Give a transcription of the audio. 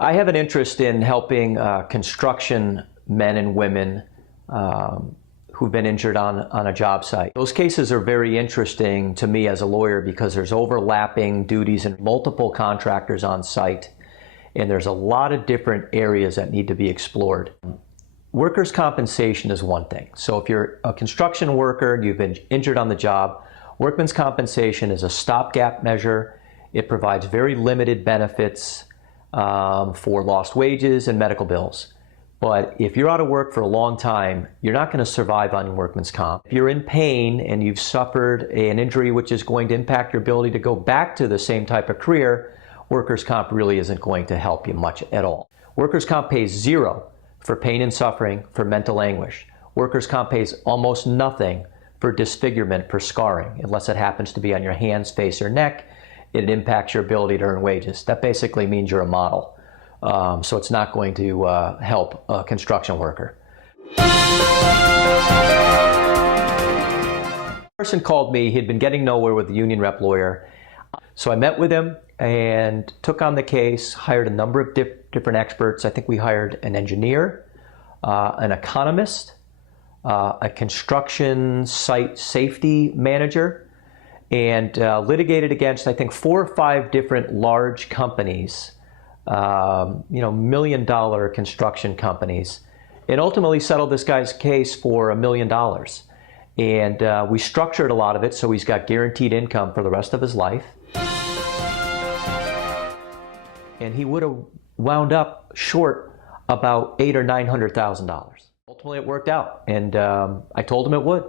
I have an interest in helping construction men and women who've been injured on a job site. Those cases are very interesting to me as a lawyer because there's overlapping duties and multiple contractors on site, and there's a lot of different areas that need to be explored. Workers' compensation is one thing. So if you're a construction worker and you've been injured on the job, workman's compensation is a stopgap measure. It provides very limited benefits for lost wages and medical bills. But if you're out of work for a long time, you're not going to survive on workman's comp. If you're in pain and you've suffered an injury which is going to impact your ability to go back to the same type of career, workers' comp really isn't going to help you much at all. Workers' comp pays zero for pain and suffering, for mental anguish. Workers' comp pays almost nothing for disfigurement, for scarring, unless it happens to be on your hands, face, or neck. It impacts your ability to earn wages. That basically means you're a model. So it's not going to help a construction worker. A person called me. He'd been getting nowhere with the union rep lawyer. So I met with him and took on the case, hired a number of different experts. I think we hired an engineer, an economist, a construction site safety manager, and litigated against, I think, 4 or 5 different large companies, million-dollar construction companies, and ultimately settled this guy's case for $1 million. And we structured a lot of it so he's got guaranteed income for the rest of his life. And he would have wound up short about $800,000 or $900,000. Ultimately, it worked out, and I told him it would.